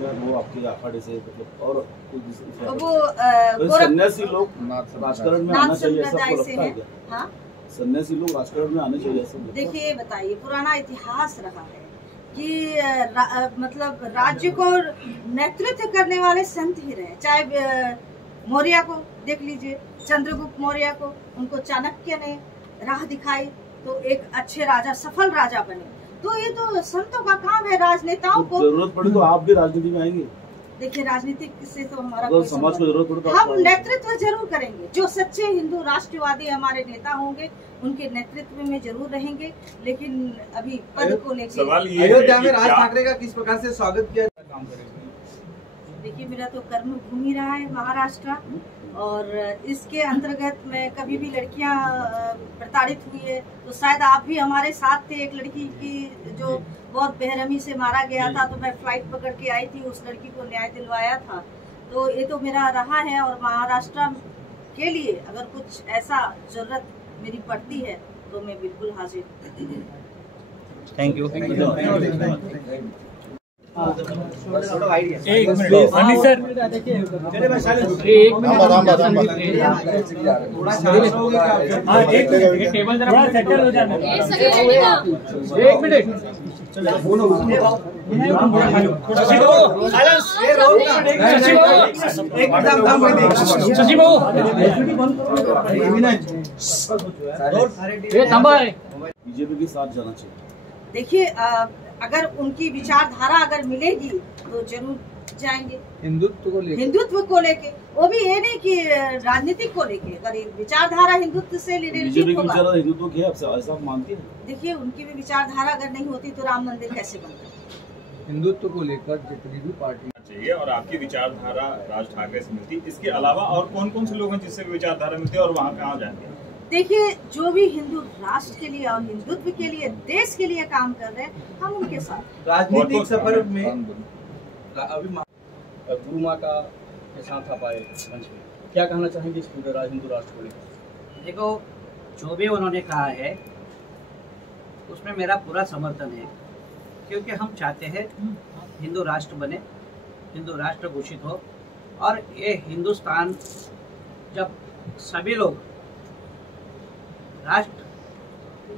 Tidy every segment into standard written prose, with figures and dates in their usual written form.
सकते हैं वो आपके अखाड़े से, मतलब और वो सन्यासी लोग राजकारण में आना चाहिए, ऐसा आपको लगता है क्या? हाँ, सन्यासी लोग राजकारण में आने चाहिए ऐसा? देखिए बताइए, पुराना इतिहास रहा है कि मतलब राज्य को नेतृत्व करने वाले संत ही रहे। चाहे मौर्य को देख लीजिए, चंद्रगुप्त मौर्य को, उनको चाणक्य ने राह दिखाई तो एक अच्छे राजा, सफल राजा बने। तो ये तो संतों का काम है, राजनेताओं को जरूरत पड़े तो आप भी राजनीति में आएंगे? देखिए राजनीति से तो हमारा कोई समाज को जरूरत पड़े तो हम नेतृत्व जरूर करेंगे। जो सच्चे हिंदू राष्ट्रवादी हमारे नेता होंगे उनके नेतृत्व में जरूर रहेंगे, लेकिन अभी पद को लेकर अयोध्या में राज ठाकरे का किस प्रकार से स्वागत किया काम करेंगे? देखिए मेरा तो कर्म भूमि रहा है महाराष्ट्र, और इसके अंतर्गत में कभी भी लड़कियां प्रताड़ित हुई है तो शायद आप भी हमारे साथ थे। एक लड़की की जो बहुत बेरहमी से मारा गया था, तो मैं फ्लाइट पकड़ के आई थी, उस लड़की को न्याय दिलवाया था। तो ये तो मेरा रहा है, और महाराष्ट्र के लिए अगर कुछ ऐसा जरूरत मेरी पड़ती है तो मैं बिल्कुल हाजिर। Thank you. एक मिनट अनिल सर, एक टेबल जरा सेटल हो जाना। एक मिनट बीजेपी के साथ जाना चाहिए। देखिए अगर उनकी विचारधारा अगर मिलेगी तो जरूर जाएंगे। हिंदुत्व को लेकर वो भी ये नहीं कि राजनीतिक को लेके, अगर विचारधारा हिंदुत्व से बीजेपी की विचारधारा हिंदुत्व की है, ऐसा आप मानती हैं? देखिए उनकी भी विचारधारा अगर नहीं होती तो राम मंदिर कैसे बनता? हिंदुत्व को लेकर जितनी भी पार्टी चाहिए और आपकी विचारधारा राज ठाकरे से मिलती, इसके अलावा और कौन कौन से लोग हैं जिससे विचारधारा मिलती है और वहाँ कहाँ जाएंगे? देखिए जो भी हिंदू राष्ट्र के लिए और हिंदुत्व के लिए, देश के लिए काम कर रहे हैं, हम उनके साथ। राजनीतिक सफर में अभी गुरु माँ का साथ आप आए मंच में, क्या कहना चाहेंगे इस हिंदू राष्ट्र को लेकर? देखो, जो भी उन्होंने कहा है उसमें मेरा पूरा समर्थन है, क्योंकि हम चाहते हैं हिंदू राष्ट्र बने, हिंदू राष्ट्र घोषित हो, और ये हिंदुस्तान जब सभी लोग राष्ट्र,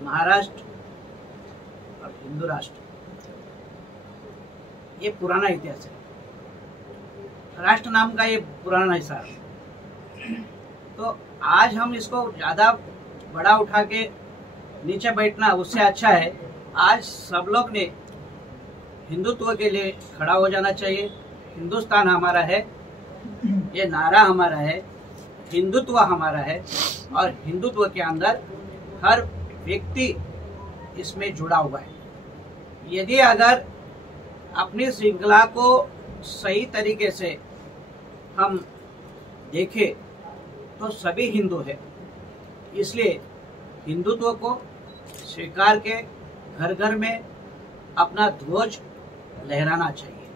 महाराष्ट्र और हिंदू राष्ट्र, ये पुराना इतिहास है। राष्ट्र नाम का ये पुराना हिस्सा है। तो आज हम इसको ज़्यादा बड़ा उठा के नीचे बैठना उससे अच्छा है आज सब लोग ने हिंदुत्व के लिए खड़ा हो जाना चाहिए। हिंदुस्तान हमारा है, ये नारा हमारा है, हिंदुत्व हमारा है, और हिंदुत्व के अंदर हर व्यक्ति इसमें जुड़ा हुआ है। यदि अगर अपनी श्रृंखला को सही तरीके से हम देखें तो सभी हिंदू है, इसलिए हिंदुत्व को स्वीकार के घर घर में अपना ध्वज लहराना चाहिए।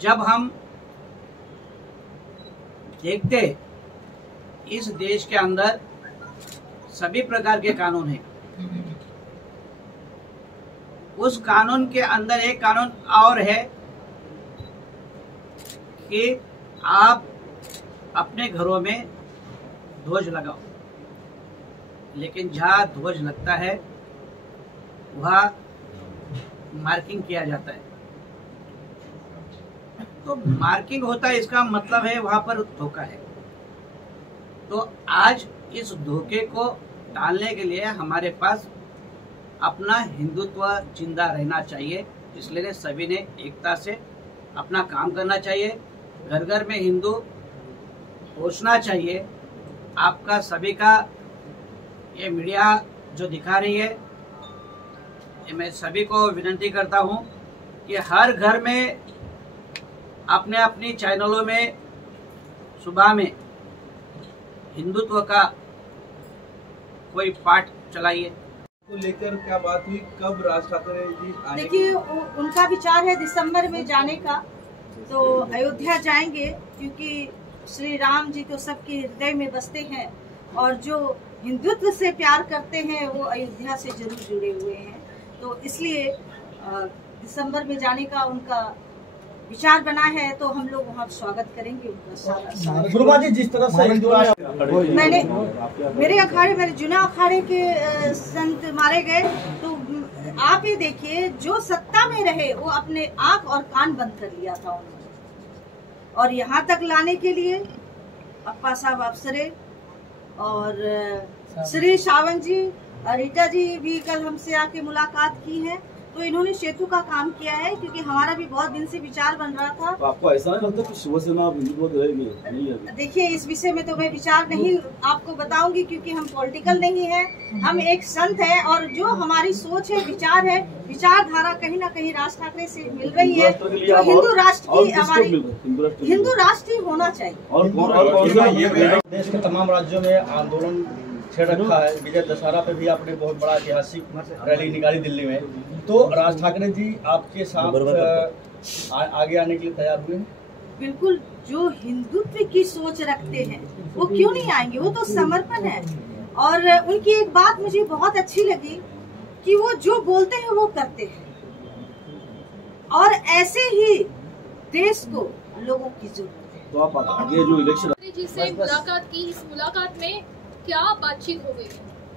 जब हम देखते इस देश के अंदर सभी प्रकार के कानून हैं, उस कानून के अंदर एक कानून और है कि आप अपने घरों में ध्वज लगाओ, लेकिन जहाँ ध्वज लगता है वहाँ मार्किंग किया जाता है। तो मार्किंग होता है, इसका मतलब है वहाँ पर धोखा है। तो आज इस धोखे को टालने के लिए हमारे पास अपना हिंदुत्व जिंदा रहना चाहिए, इसलिए सभी ने एकता से अपना काम करना चाहिए। घर घर में हिंदू पहुंचना चाहिए। आपका सभी का ये मीडिया जो दिखा रही है, ये मैं सभी को विनती करता हूं कि हर घर में अपने अपनी चैनलों में सुबह में हिंदुत्व का कोई पाठ चलाइए। को लेकर क्या बात हुई, कब राज ठाकरे जी आने? देखिए उनका विचार है दिसंबर में जाने का, तो अयोध्या जाएंगे, क्योंकि श्री राम जी तो सबके हृदय में बसते हैं, और जो हिंदुत्व से प्यार करते हैं वो अयोध्या से जरूर जुड़े हुए हैं। तो इसलिए दिसंबर में जाने का उनका विचार बना है तो हम लोग वहाँ स्वागत करेंगे उनका सारा। गुरुमा जी, जिस तरह से हिंदू राष्ट्र मैंने मेरे अखाड़े, मेरे जुना अखाड़े के संत मारे गए, तो आप ये देखिए जो सत्ता में रहे वो अपने आंख और कान बंद कर लिया था उन्होंने, और यहाँ तक लाने के लिए अप्पा साहब अफसरे और श्री सावंत जी, रीटा जी भी कल हमसे आके मुलाकात की है, तो इन्होंने सेतु का काम किया है, क्योंकि हमारा भी बहुत दिन से विचार बन रहा था। तो आपको ऐसा नहीं लगता कि शिवसेना आप हिंदुत्व रहेगी? नहीं है। देखिए, इस विषय में तो मैं विचार नहीं आपको बताऊंगी, क्योंकि हम पॉलिटिकल नहीं है, हम एक संत है, और जो हमारी सोच है, विचार है, विचारधारा कहीं ना कहीं राज ठाकरे से मिल रही है, जो हिंदू राष्ट्र की हमारी हिंदू राष्ट्र ही होना चाहिए। और देश के तमाम राज्यों में आंदोलन छेड़ रखा है। विजय दशहरा पे भी आपने बहुत बड़ा ऐतिहासिक रैली निकाली दिल्ली में, तो राज ठाकरे जी आपके साथ आगे आने के लिए तैयार हुए हैं? बिल्कुल, जो हिंदुत्व की सोच रखते हैं वो क्यों नहीं आएंगे, वो तो समर्पण है। और उनकी एक बात मुझे बहुत अच्छी लगी कि वो जो बोलते हैं वो करते हैं, और ऐसे ही देश को लोगों की जरूरत है। तो आप आगे जो इलेक्शन जी से मुलाकात की, इस मुलाकात में क्या बातचीत हो गई?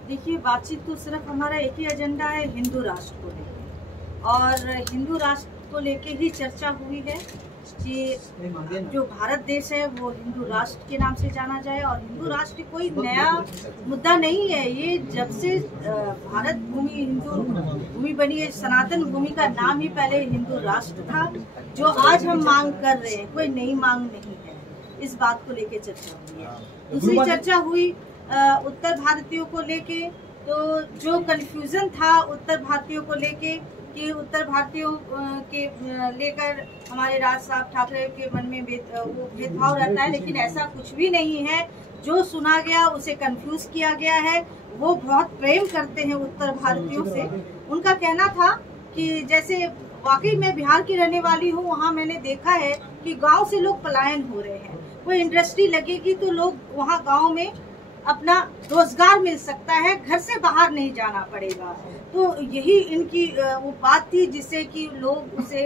देखिए, बातचीत तो सिर्फ हमारा एक ही एजेंडा है, हिंदू राष्ट्र को लेकर, और हिंदू राष्ट्र को लेके ही चर्चा हुई है कि जो भारत देश है वो हिंदू राष्ट्र के नाम से जाना जाए। और हिंदू राष्ट्र कोई नया मुद्दा नहीं है, ये जब से भारत भूमि हिंदू भूमि बनी है, सनातन भूमि का नाम ही पहले हिंदू राष्ट्र था। जो आज हम मांग कर रहे हैं कोई नई मांग नहीं है, इस बात को लेके चर्चा हुई है। दूसरी चर्चा हुई उत्तर भारतीयों को लेके, तो जो कंफ्यूजन था उत्तर भारतीयों को लेके कि उत्तर भारतीयों के लेकर हमारे राज साहब ठाकरे के मन में वो भेदभाव रहता है, लेकिन ऐसा कुछ भी नहीं है। जो सुना गया उसे कंफ्यूज किया गया है। वो बहुत प्रेम करते हैं उत्तर भारतीयों से। उनका कहना था कि जैसे वाकई मैं बिहार की रहने वाली हूँ, वहाँ मैंने देखा है कि गांव से लोग पलायन हो रहे हैं। कोई इंडस्ट्री लगेगी तो लोग वहाँ गांव में अपना रोजगार मिल सकता है, घर से बाहर नहीं जाना पड़ेगा। तो यही इनकी वो बात थी जिससे कि लोग उसे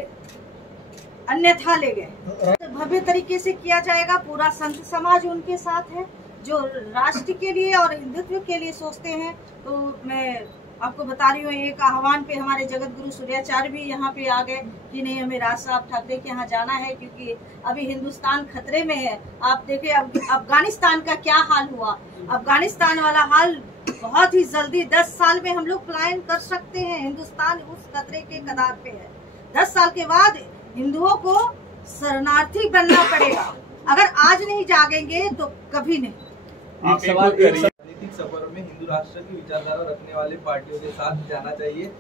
अन्यथा ले गए। भव्य तरीके से किया जाएगा, पूरा संत समाज उनके साथ है, जो राष्ट्र के लिए और हिंदुत्व के लिए सोचते हैं। तो मैं आपको बता रही हूँ, एक आह्वान पे हमारे जगत गुरु सूर्याचार्य भी यहाँ पे आ गए कि नहीं, हमें राज साहब ठाकरे के यहाँ जाना है, क्योंकि अभी हिंदुस्तान खतरे में है। आप देखें अफगानिस्तान का क्या हाल हुआ, अफगानिस्तान वाला हाल बहुत ही जल्दी 10 साल में हम लोग पलायन कर सकते हैं। हिंदुस्तान उस खतरे के कगार पे है। 10 साल के बाद हिंदुओं को शरणार्थी बनना पड़ेगा। अगर आज नहीं जागेंगे तो कभी नहीं। एक सवाल राजनीतिक सफर में हिंदू राष्ट्र की विचारधारा रखने वाले पार्टियों के साथ जाना चाहिए,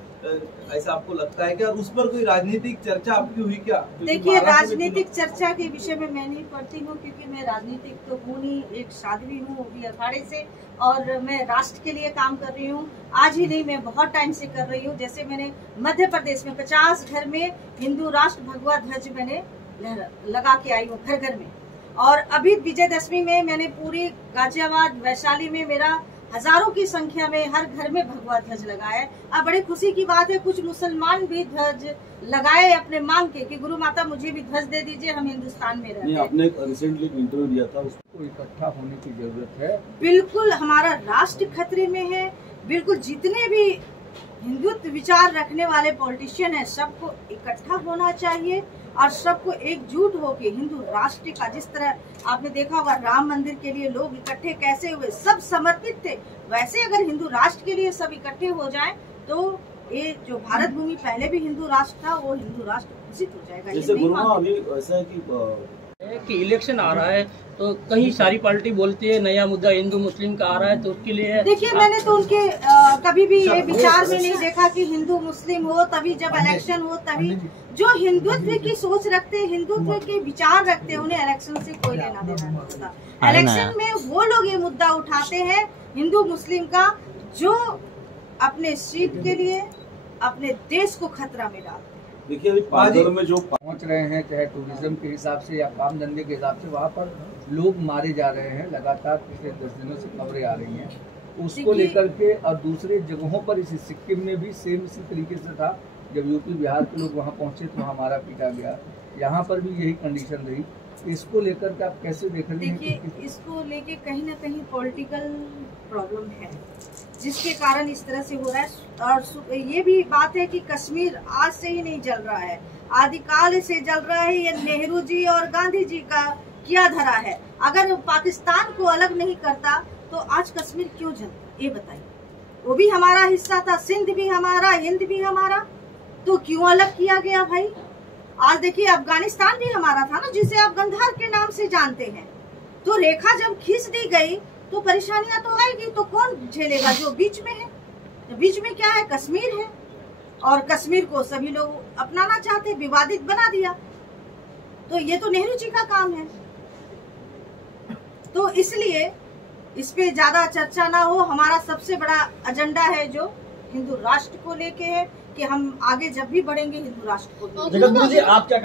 ऐसा आपको लगता है क्या? और उस पर कोई राजनीतिक चर्चा आपकी हुई क्या? देखिए, राजनीतिक चर्चा के विषय में मैं नहीं पढ़ती हूँ, क्योंकि मैं राजनीतिक तो हूँ नहीं, एक साध्वी हूँ, वो भी अखाड़े से, और मैं राष्ट्र के लिए काम कर रही हूँ। आज ही नहीं, मैं बहुत टाइम से कर रही हूँ। जैसे मैंने मध्य प्रदेश में 50 घर में हिंदू राष्ट्र भगवा ध्वज मैंने लगा के आई हूँ, घर घर में। और अभी विजयदशमी में मैंने पूरी गाजियाबाद, वैशाली में मेरा हजारों की संख्या में हर घर में भगवा ध्वज लगाए। अब बड़ी खुशी की बात है, कुछ मुसलमान भी ध्वज लगाए अपने मांग के कि गुरु माता मुझे भी ध्वज दे दीजिए, हम हिंदुस्तान में रहते हैं। आपने रिसेंटली इंटरव्यू दिया था, उसको इकट्ठा होने की जरूरत है। बिल्कुल, हमारा राष्ट्र खतरे में है। बिल्कुल, जितने भी हिंदुत्व विचार रखने वाले पॉलिटिशियन हैं, सबको इकट्ठा होना चाहिए और सबको एकजुट होके हिंदू राष्ट्र का, जिस तरह आपने देखा होगा राम मंदिर के लिए लोग इकट्ठे कैसे हुए, सब समर्पित थे, वैसे अगर हिंदू राष्ट्र के लिए सब इकट्ठे हो जाएं तो ये जो भारत भूमि पहले भी हिंदू राष्ट्र था, वो हिंदू राष्ट्र घोषित हो जाएगा। जैसे गुरुमा अभी ऐसा है कि इलेक्शन आ रहा है तो कहीं सारी पार्टी बोलती है नया मुद्दा हिंदू मुस्लिम का आ रहा है, तो उसके लिए देखिए, मैंने तो उनके कभी भी ये विचार में नहीं देखा कि हिंदू मुस्लिम हो तभी जब इलेक्शन हो तभी। जो हिंदुत्व की सोच रखते हैं, हिंदुत्व के विचार रखते हैं, उन्हें इलेक्शन से कोई लेना देना नहीं होता। इलेक्शन में वो लोग ये मुद्दा उठाते हैं हिंदू मुस्लिम का, जो अपने सीट के लिए अपने देश को खतरा में डालते हैं। देखिए, अभी पालघर में जो पहुंच रहे हैं, चाहे टूरिज्म के हिसाब से या काम धंधे के हिसाब से, वहाँ पर लोग मारे जा रहे हैं। लगातार पिछले 10 दिनों से खबरें आ रही हैं उसको लेकर के। और दूसरे जगहों पर इसी सिक्किम में भी सेम इसी तरीके से था, जब यूपी बिहार के लोग वहाँ पहुँचे तो वहाँ मारा पीटा गया। यहाँ पर भी यही कंडीशन रही। इसको लेकर के आप कैसे देख रहे हैं? देखिए, इसको लेके कहीं ना कहीं पॉलिटिकल प्रॉब्लम है, जिसके कारण इस तरह से हो रहा है। और ये भी बात है कि कश्मीर आज से ही नहीं जल रहा है, आदिकाल से जल रहा है। ये नेहरू जी और गांधी जी का किया धरा है। अगर पाकिस्तान को अलग नहीं करता तो आज कश्मीर क्यों जलता, ये बताइए। वो भी हमारा हिस्सा था, सिंध भी हमारा, हिंद भी हमारा, तो क्यों अलग किया गया भाई? आज देखिए, अफगानिस्तान भी हमारा था ना, जिसे आप गंधार के नाम से जानते हैं। तो रेखा जब खींच दी गई तो परेशानियां तो आएगी, तो कौन झेलेगा? जो बीच में है। बीच में क्या है? कश्मीर है, और कश्मीर को सभी लोग अपनाना चाहते, विवादित बना दिया। तो ये तो नेहरू जी का काम है। तो इसलिए इस पे ज्यादा चर्चा ना हो। हमारा सबसे बड़ा एजेंडा है जो हिंदू राष्ट्र को लेके है, कि हम आगे जब भी बढ़ेंगे हिंदू राष्ट्र को लेके। जगत गुरु जी, आप क्या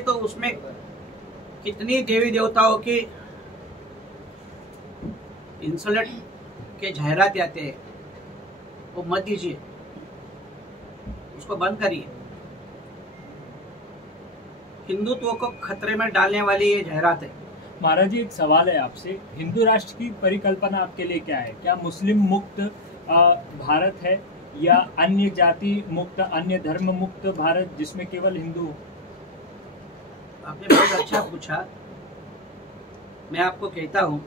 तो उसमें कितनी देवी देवताओं की इंसल्ट के जाहिरात आते हैं, वो मत दीजिए, उसको बंद करिए। हिंदुत्व को खतरे में डालने वाली ये जाहिरात है। महाराज जी, एक सवाल है आपसे। हिंदू राष्ट्र की परिकल्पना आपके लिए क्या है? क्या मुस्लिम मुक्त भारत है, या अन्य जाति मुक्त, अन्य धर्म मुक्त भारत जिसमें केवल हिंदू? आपने बहुत अच्छा पूछा। मैं आपको कहता हूँ,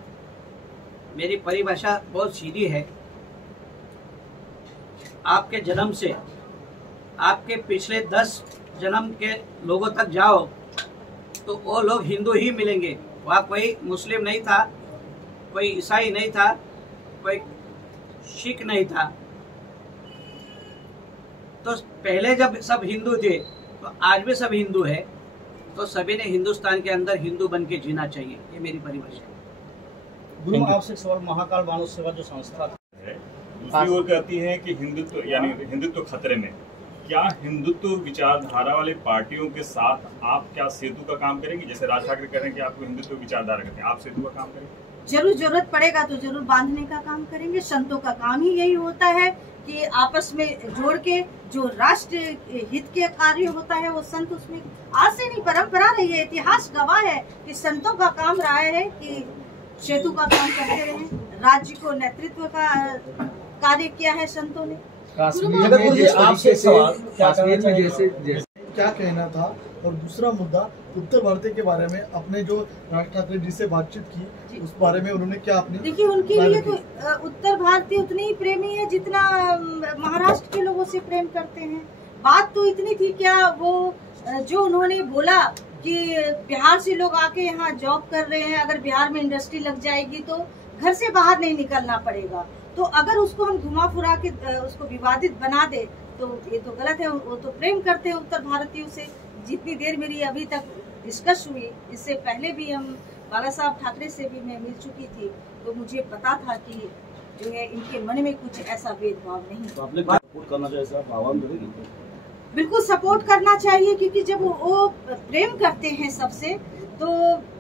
मेरी परिभाषा बहुत सीधी है। आपके जन्म से आपके पिछले 10 जन्म के लोगों तक जाओ तो वो लोग हिंदू ही मिलेंगे। वहाँ कोई मुस्लिम नहीं था, कोई ईसाई नहीं था, कोई सिख नहीं था। तो पहले जब सब हिंदू थे तो आज भी सब हिंदू है, तो सभी ने हिंदुस्तान के अंदर हिंदू बन के जीना चाहिए। ये मेरी परिभाषा है। गुरु, आपसे एक सवाल, महाकाल मानव सेवा जो संस्था है, दूसरी ओर कहती है कि हिंदुत्व यानी हिंदुत्व खतरे में। क्या हिंदुत्व विचारधारा वाले पार्टियों के साथ आप क्या सेतु का काम करेंगे? जैसे राज ठाकरे कह रहे हैं कि आपको हिंदुत्व विचारधारा करते हैं, आप सेतु का काम करेंगे? जरूर जरूरत पड़ेगा तो जरूर बांधने का काम करेंगे। संतों का काम ही यही होता है कि आपस में जोड़ के जो राष्ट्र हित के कार्य होता है वो संत उसमें आज से नहीं, परंपरा रही है, इतिहास गवाह है कि संतों का काम रहा है कि सेतु का काम करते रहे। राज्य को नेतृत्व का कार्य किया है संतों ने। क्या कहना था? और दूसरा मुद्दा उत्तर भारत के बारे में, अपने जो राज ठाकरे जी से बातचीत की उस बारे में उन्होंने क्या अपनी? देखिए, उनके लिए तो उत्तर भारतीय उतने ही प्रेमी है जितना महाराष्ट्र के लोगों से प्रेम करते हैं। बात तो इतनी थी क्या, वो जो उन्होंने बोला कि बिहार से लोग आके यहाँ जॉब कर रहे हैं, अगर बिहार में इंडस्ट्री लग जाएगी तो घर से बाहर नहीं निकलना पड़ेगा। तो अगर उसको हम घुमा फुरा के उसको विवादित बना दे तो ये तो गलत है। वो तो प्रेम करते हैं उत्तर भारतीयों से। जितनी देर मेरी अभी तक डिस्कस हुई, इससे पहले भी हम बाला साहब ठाकरे से भी मैं मिल चुकी थी, तो मुझे पता था कि जो है इनके मन में कुछ ऐसा भेदभाव नहीं। तो आपने सपोर्ट करना चाहिए, सर आह्वान करेगी? बिल्कुल सपोर्ट करना चाहिए, क्योंकि जब वो प्रेम करते हैं सबसे तो,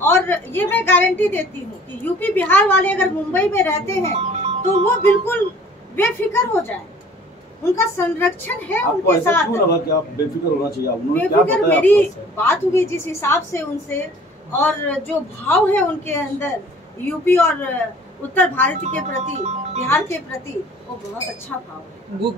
और ये मैं गारंटी देती हूँ कि यूपी बिहार वाले अगर मुंबई में रहते हैं तो वो बिल्कुल बेफिक्र हो जाए। उनका संरक्षण है उनके साथ। क्यों लगा कि आप बेफिक्र होना चाहिए? बेफिक्र मेरी बात हुई जिस हिसाब से उनसे, और जो भाव है उनके अंदर यूपी और उत्तर भारत के प्रति, बिहार के प्रति, वो बहुत अच्छा भाव है।